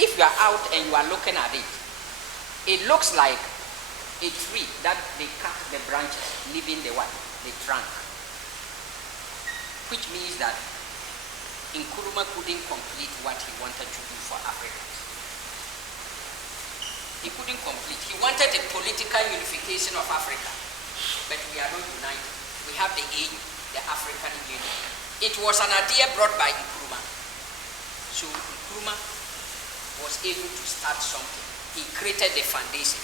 if you are out and you are looking at it, it looks like a tree that they cut the branches, leaving the what? The trunk. Which means that Nkrumah couldn't complete what he wanted to do for Africans. He couldn't complete. He wanted a political unification of Africa, but we are not united. We have the AU, the African Union. It was an idea brought by Nkrumah. So Nkrumah was able to start something. He created the foundation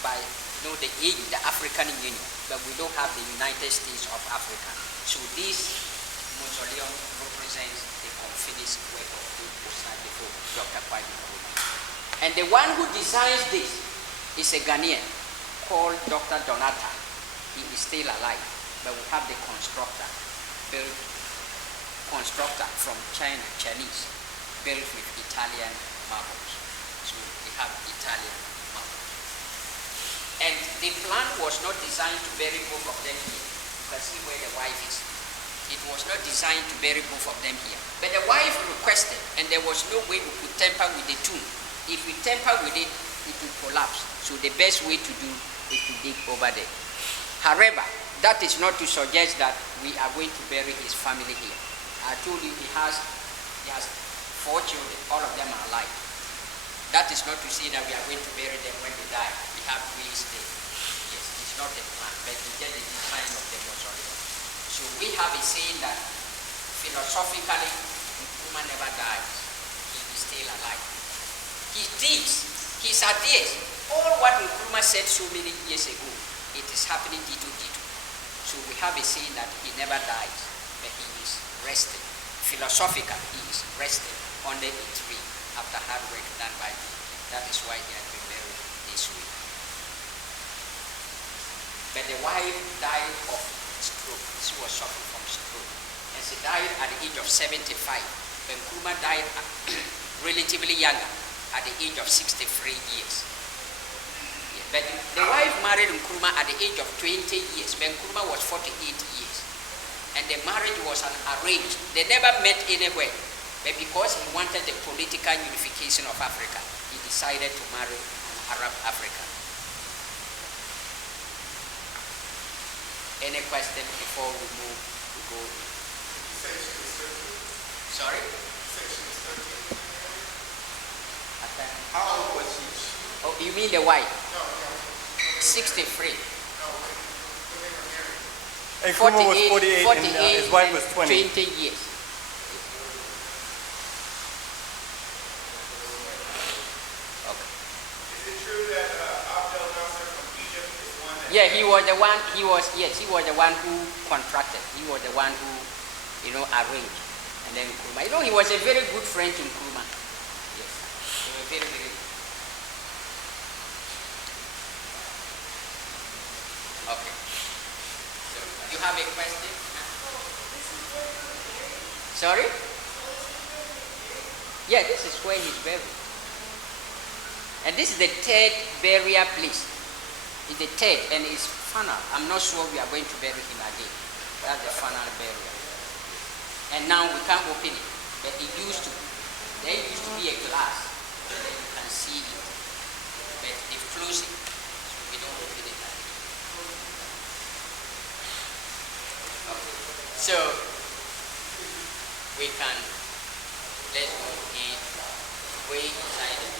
by the AU, the African Union, but we don't have the United States of Africa. So this mausoleum represents the unfinished work of Dr. Kwame Nkrumah. And the one who designs this is a Ghanaian called Dr. Donata. He is still alive, but we have the constructor from China, Chinese, built with Italian marbles. So we have Italian marbles. And the plan was not designed to bury both of them here. You can see where the wife is. It was not designed to bury both of them here. But the wife requested, and there was no way we could tamper with the tomb. If we tamper with it, it will collapse. So the best way to do is to dig over there. However, that is not to suggest that we are going to bury his family here. I told you he has 4 children, all of them are alive. That is not to say that we are going to bury them when they die. We have ways there. Yes, it's not the plan, but it's just the design of the mausoleum. So we have a saying that philosophically, Nkrumah never dies. He is still alive. His deeds, his ideas, all what Nkrumah said so many years ago, it is happening dito. So we have a saying that he never dies, but he is resting. Philosophically, he is resting under a tree after hard work done by him. That is why he has been buried this way. But the wife died of stroke. She was suffering from stroke. And she died at the age of 75. But Nkrumah died relatively younger, at the age of 63 years. But the wife married Nkrumah at the age of 20 years. When Nkrumah was 48 years. And the marriage was an arranged. They never met anywhere. But because he wanted the political unification of Africa, he decided to marry an Arab African. Any question before we move to go? Sorry? How old was he? Oh, you mean the wife? 63. Nkrumah was 48 and his wife was 20. 20 years. Okay. Is it true that Abdel Nasser from Egypt is one that... Yeah, he was the one who contracted. He was the one who, arranged. And then Nkrumah. He was a very good friend to Nkrumah. Yes. He was very, very good. Okay. So, you have a question? Sorry? Yeah, this is where he's buried. And this is the 3rd burial place. It's the 3rd and it's final. I'm not sure we are going to bury him again. That's the final burial. And now we can't open it. But there used to be a glass. And then you can see it. But they've closed it. So we don't open it again. Okay. So let's go in way inside the